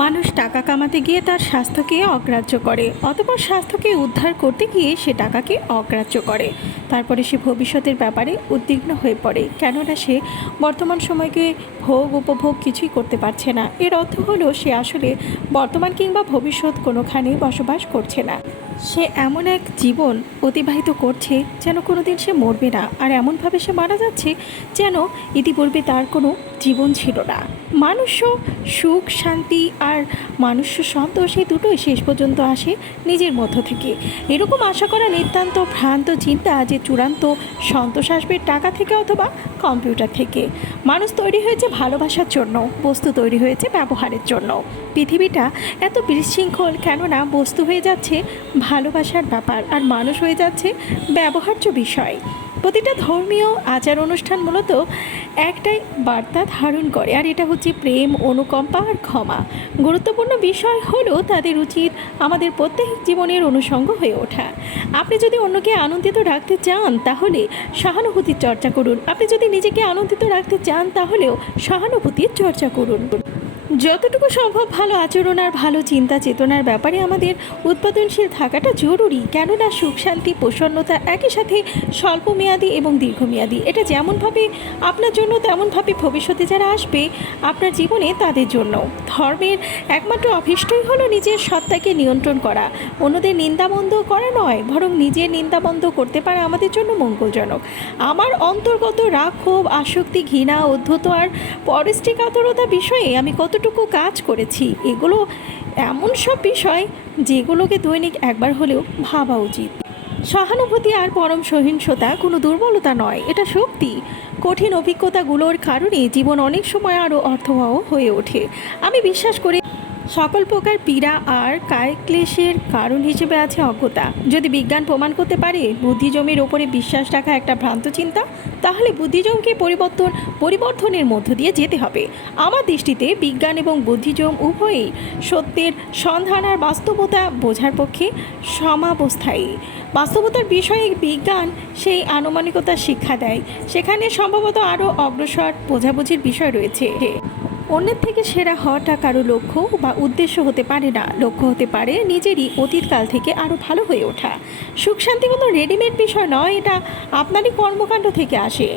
মানুষ টাকা কামাতে গিয়ে তার স্বাস্থ্যকে অগ্রাহ্য করে, অতঃপর স্বাস্থ্যকে উদ্ধার করতে গিয়ে সে টাকাকে অগ্রাহ্য করে। তারপরে সে ভবিষ্যতের ব্যাপারে উদ্বিগ্ন হয়ে পড়ে, কেননা সে বর্তমান সময়কে ভোগ উপভোগ কিছুই করতে পারছে না। এর অর্থ হলো সে আসলে বর্তমান কিংবা ভবিষ্যৎ কোনোখানে বসবাস করছে না। সে এমন এক জীবন অতিবাহিত করছে যেন কোনোদিন সে মরবে না, আর এমনভাবে সে মারা যাচ্ছে যেন ইতিপূর্বে তার কোনো জীবন ছিল না। মানুষ্য সুখ শান্তি আর মানুষ্য সন্তোষ এই দুটোই শেষ পর্যন্ত আসে নিজের মধ্য থেকে। এরকম আশা করা নিতান্ত ভ্রান্ত চিন্তা যে চূড়ান্ত সন্তোষ আসবে টাকা থেকে অথবা কম্পিউটার থেকে। মানুষ তৈরি হয়েছে ভালোবাসার জন্য, বস্তু তৈরি হয়েছে ব্যবহারের জন্য। পৃথিবীটা এত বিশৃঙ্খল কেননা বস্তু হয়ে যাচ্ছে ভালোবাসার ব্যাপার, আর মানুষ হয়ে যাচ্ছে ব্যবহার্য বিষয়। প্রতিটা ধর্মীয় আচার অনুষ্ঠান মূলত একটাই বার্তা ধারণ করে, আর এটা হচ্ছে প্রেম, অনুকম্পা আর ক্ষমা। গুরুত্বপূর্ণ বিষয় হলো তাদের উচিত আমাদের প্রত্যেক জীবনের অনুষঙ্গ হয়ে ওঠা। আপনি যদি অন্যকে আনন্দিত রাখতে চান তাহলে সহানুভূতির চর্চা করুন। আপনি যদি নিজেকে আনন্দিত রাখতে চান তাহলেও সহানুভূতির চর্চা করুন। যতটুকু সম্ভব ভালো আচরণ আর ভালো চিন্তা চেতনার ব্যাপারে আমাদের উৎপাদনশীল থাকাটা জরুরি, কেননা সুখ শান্তি প্রসন্নতা একই সাথে স্বল্পমেয়াদী এবং দীর্ঘমেয়াদী। এটা যেমনভাবে আপনার জন্য তেমনভাবে ভবিষ্যতে যারা আসবে আপনার জীবনে তাদের জন্য। ধর্মের একমাত্র অভীষ্টই হলো নিজের সত্তাকে নিয়ন্ত্রণ করা, অন্যদের নিন্দাবন্ধ করা নয়, বরং নিজের নিন্দাবন্ধ করতে পারা আমাদের জন্য মঙ্গলজনক। আমার অন্তর্গত রাগ, ক্ষোভ, আসক্তি, ঘৃণা, অধ্যত্ব আর পরশ্রীকাতরতা বিষয়ে আমি কতটুকু কাজ করেছি, এগুলো এমন সব বিষয় যেগুলোকে দৈনিক একবার হলেও ভাবা উচিত। সহানুভূতি আর পরম সহিংসতা কোনো দুর্বলতা নয়, এটা শক্তি। কঠিন অভিজ্ঞতাগুলোর কারণে জীবন অনেক সময় আরও অর্থবহ হয়ে ওঠে। আমি বিশ্বাস করি সকল প্রকার পীড়া আর কায়ক্লেশের কারণ হিসেবে আছে অজ্ঞতা। যদি বিজ্ঞান প্রমাণ করতে পারে বুদ্ধিজমের ওপরে বিশ্বাস রাখা একটা ভ্রান্ত চিন্তা, তাহলে বুদ্ধিজমকে পরিবর্তনের মধ্য দিয়ে যেতে হবে। আমার দৃষ্টিতে বিজ্ঞান এবং বুদ্ধিজম উভয়ই সত্যের সন্ধান আর বাস্তবতা বোঝার পক্ষে সমাবস্থায়ী। বাস্তবতার বিষয়ে বিজ্ঞান সেই আনুমানিকতার শিক্ষা দেয়, সেখানে সম্ভবত আরও অগ্রসর বোঝাবুঝির বিষয় রয়েছে। অন্যের থেকে সেরা হওয়াটা কারো লক্ষ্য বা উদ্দেশ্য হতে পারে না, লক্ষ্য হতে পারে নিজেরই অতীতকাল থেকে আরও ভালো হয়ে ওঠা। সুখ শান্তি কোনো রেডিমেড বিষয় নয়, এটা আপনারই কর্মকাণ্ড থেকে আসে।